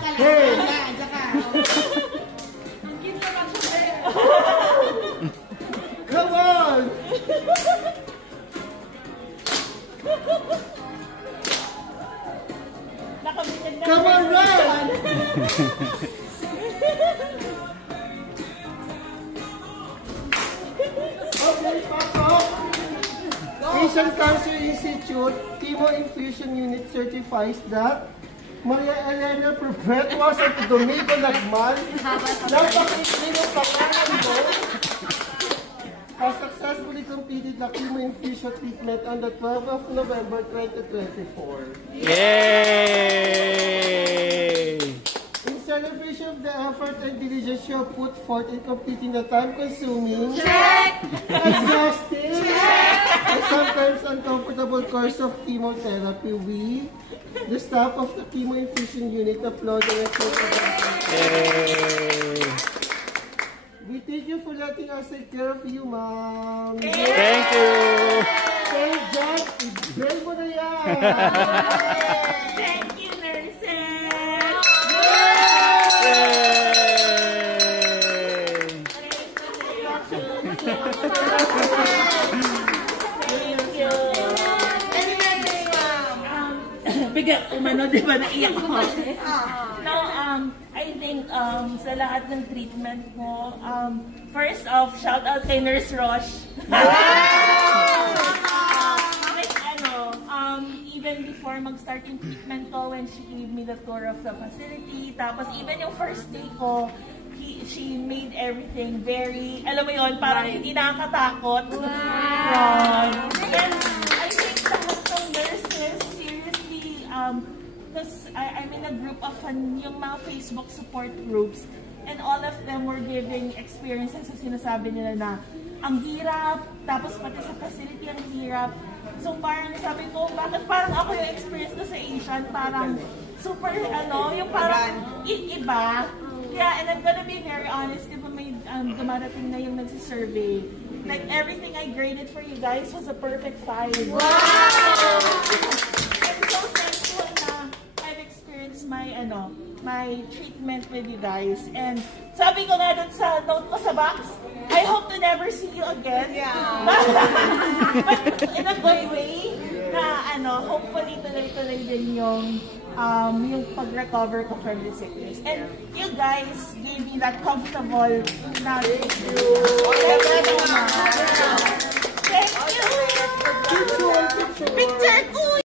Hey! Come on! Come on, run! Okay, pasok! Asian Cancer Institute Chemo Infusion Unit certifies that Maria Elena Perpetua Santo Domingo Lagman napaka-ikli ng pangalan mo has successfully completed the chemo infusion treatment on the 12th of November 2024. Yay! In celebration of the effort and diligence you have put forth in completing the time-consuming, exhausting, and sometimes uncomfortable course of chemotherapy, we, the staff of the chemo infusion unit, applaud and Yay! we thank you for letting us take care of you, ma'am. Thank you! Thank God, i-bell mo na yan! Thank you, nurses! Thank you! Bigyan umano, di ba, naiyak ko? No, I think sa lahat ng treatment mo, first off, shout out kay Nurse Rosh. Even before mag-start yung treatment ko, when she gave me the tour of the facility, tapos even yung first day ko, she made everything very, alam mo yun, parang hindi nakakatakot. Wow! And I think lahat ng nurses, seriously, because I'm in a group of yung mga Facebook support groups, and all of them were giving experiences sa sinasabi nila na ang hirap, tapos pati sa facility ang hirap. So parang sabi ko, bakit parang ako yung experience ko sa Asian, parang super yung parang iba. Yeah, and I'm gonna be very honest, di ba may dumarating na yung nagsisurvey. Like everything I graded for you guys was a perfect 5. Wow! I'm so thankful na I've experienced my treatment with you guys. And sabi ko nga dun sa note ko sa box, I hope to never see you again. Yeah. But in a good way, na hopefully tuloy-tuloy din yung pag-recover ko from the sickness. And you guys gave me that comfortable na thank you. Thank you. Picture ko.